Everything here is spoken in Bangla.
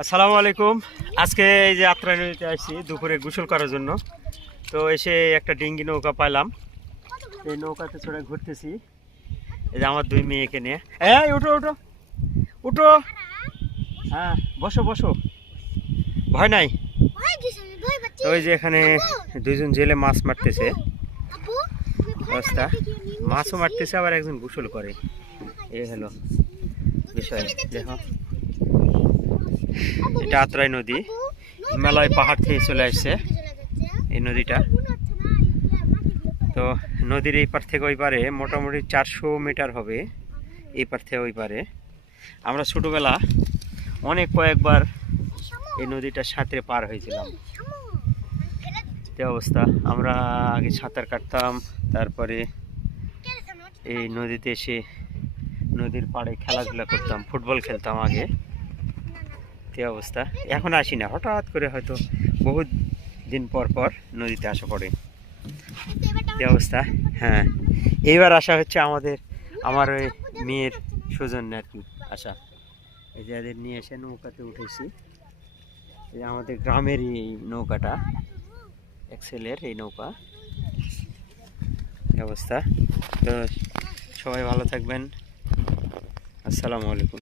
আসসালামু আলাইকুম। আজকে এই যে আত্রাই নদীতে আসছি দুপুরে গোসল করার জন্য। তো এসে একটা ডিঙ্গি নৌকা পাইলাম, এই নৌকাতে চড়ে ঘুরতেছি। এই যে আমার দুই মেয়েকে নিয়ে। এই উঠো উঠো উঠো, হ্যাঁ বসো বসো, ভয় নাই। তো ওই যে এখানে দুইজন জেলে মাছ মারতেছে, অবস্থা মাছও মারতেছে, আবার একজন গোসল করে। এই হলো বিষয়। দেখো, এটা আত্রাই নদী, হিমালয় পাহাড় থেকে চলে আসছে এই নদীটা। তো নদীর এই পার থেকে ওই পারে মোটামুটি 400 মিটার হবে, এই পার থেকে ওই পারে। আমরা ছোটোবেলা কয়েকবার এই নদীটা সাঁতরে পার হয়েছিলাম। যে অবস্থা, আমরা আগে সাঁতার কাটতাম, তারপরে এই নদীতে এসে নদীর পাড়ে খেলাধুলা করতাম, ফুটবল খেলতাম আগে। তে অবস্থা, এখন আসি না, হঠাৎ করে হয়তো বহুত দিন পর পর নদীতে আসা পড়ে। তে অবস্থা, হ্যাঁ এইবার আসা হচ্ছে আমার ওই মেয়ের সৌজন্যে আর কি আসা। এই যে এদের নিয়ে এসে নৌকাতে উঠেছি। এই আমাদের গ্রামেরই এই নৌকাটা, এক্সেলের এই নৌকা। অবস্থা, তো সবাই ভালো থাকবেন। আসসালামু আলাইকুম।